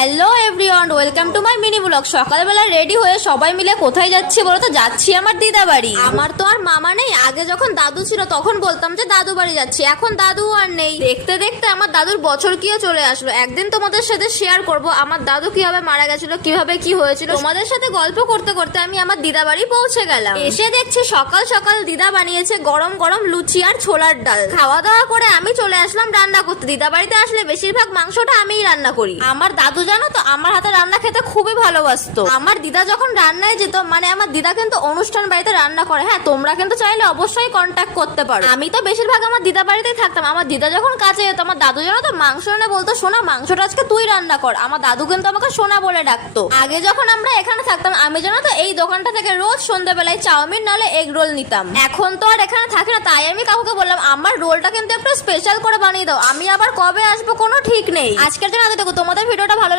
Hello everyone, welcome to my mini blog. সকালবেলা ready হয়ে সবাই মিলে কোথায় যাচ্ছি বলো তো? যাচ্ছি আমার দিদা বাড়ি। আমার তো আর মামা নেই। আগে যখন দাদু ছিল তখন বলতাম যে দাদু বাড়ি যাচ্ছি, এখন দাদু আর নেই। দেখতে দেখতে আমার দাদুর বছর কিও চলে আসলো। একদিন তোমাদের সাথে শেয়ার করব আমার দাদু কিভাবে মারা গেছিল, কিভাবে কি হয়েছিল। তোমাদের সাথে গল্প করতে করতে আমি আমার দিদা বাড়ি পৌঁছে গেলাম। এসে দেখছি সকাল সকাল দিদা বানিয়েছে গরম গরম লুচি আর ছোলার ডাল। খাওয়া দাওয়া করে আমি চলে আসলাম রান্না করতে। দিদা বাড়িতে আসলে বেশিরভাগ মাংসটা আমিই রান্না করি। আমার দাদু জানো তো আমার হাতে রান্না খেতে খুবই ভালোবাসতো। আমার দিদা যখন রান্নায় যেত, মানে আমার দিদা কিন্তু অনুষ্ঠান বাড়িতে রান্না করে। হ্যাঁ, তোমরা কিন্তু চাইলে অবশ্যই কন্ট্যাক্ট করতে পারো। আমি তো বেশিরভাগ আমার দিদা বাড়িতেই থাকতাম। আমার দিদা যখন কাজে যেত, আমার দাদু জানো তো মাংস এনে বলতো, সোনা মাংসটা আজকে তুই রান্না কর। আমার দাদু কিন্তু আমাকে সোনা বলে ডাকতো। আগে যখন আমরা এখানে থাকতাম, আমি জানো তো এই দোকানটা থেকে রোজ সন্ধ্যাবেলায় চাউমিন নাহলে এগ রোল নিতাম। এখন তো আর এখানে থাকি না, তাই আমি কাকুকে বললাম আমার রোলটা কিন্তু একটু স্পেশাল করে বানিয়ে দাও। আমি আবার কবে আসবো কোনো ঠিক নেই। আজকের জন্য এতটুকু। তোমাদের ভিডিওটা ভালো